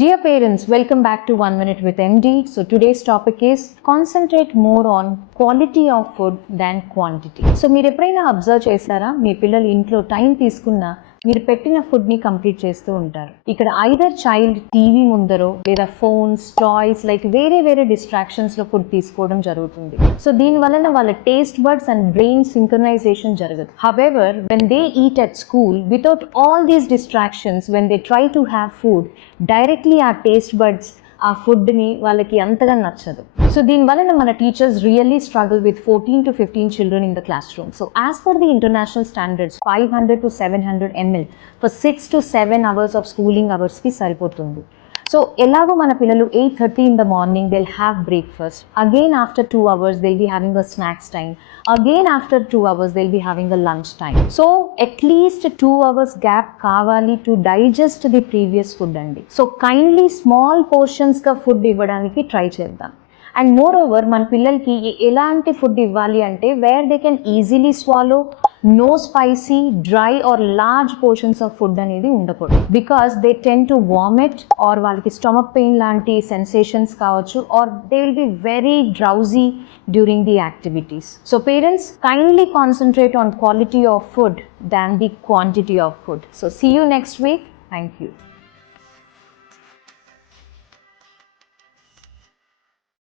Dear parents, welcome back to 1 Minute with MD. So today's topic is concentrate more on quality of food than quantity. So మీరు ఎప్పుడైనా అబ్జర్వ్ చేశారా, మీ పిల్లలు ఇంట్లో టైం తీసుకున్నా మీరు పెట్టిన ఫుడ్ ని కంప్లీట్ చేస్తూ ఉంటారు. ఇక్కడ ఐదర్ చైల్డ్ టీవీ ముందరో లేదా ఫోన్స్, టాయ్స్ లైక్ వేరే వేరే డిస్ట్రాక్షన్స్ లో ఫుడ్ తీసుకోవడం జరుగుతుంది. సో దీని వలన వాళ్ళ taste buds and brain synchronisation జరగదు. However when they eat at school without all these distractions, when they try to have food directly ఆ టేస్ట్ బర్డ్స్ ఆ ఫుడ్ని వాళ్ళకి అంతగా నచ్చదు. సో దీనివలన మన teachers really struggle with 14 to 15 children in the classroom. So as per the international standards, 500 to 700 ml for 6 to 7 hours of schooling hours కి సరిపోతుంది. సో ఎలాగో మన పిల్లలు 8:30 in the morning they'll have breakfast. Again after 2 hours they'll be having a snacks time. Again after 2 hours they'll be having a lunch time. So at least 2 hours gap కావాలి to digest the previous food అండి. So kindly small portions గా food ఇవ్వడానికి try చేద్దాం. And moreover మన పిల్లలకి ఎలాంటి ఫుడ్ ఇవ్వాలి అంటే where they can easily swallow, no spicy, dry or large portions of food అనేది ఉండకూడదు. Because they tend to vomit or వాళ్ళకి స్టమక్ పెయిన్ లాంటి సెన్సేషన్స్ కావచ్చు, or they will be very drowsy during the activities. So parents kindly concentrate on quality of food than the quantity of food. So see you next week. Thank you.